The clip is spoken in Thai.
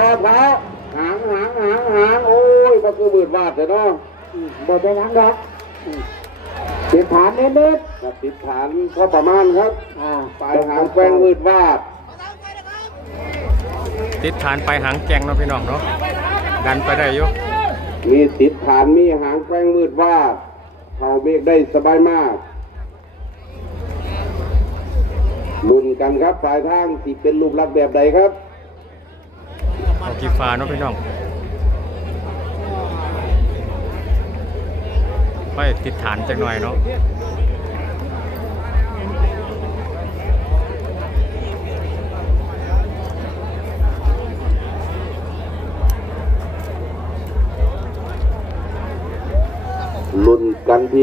ต่อขาหางโอ้ยก็คือบืดบาดแต่เนาะบ่เป็นหยังดอกติดฐานเน้นๆกับติดฐานก็ประมาณครับปลายหางแกว่งบืดบาดติดฐานไปหางแกงเนาะพี่น้องเนาะดันไปได้อยู่มีติดฐานมีหางแกว่งบืดบาดเขาเบรกได้สบายมากลุ้นกันครับปลายทางที่เป็นรูปลักษณ์แบบใดครับเอากีฟ้าเนาะพี่น้องไปติดฐานจักหน่อยเนาะลุ้นกันที่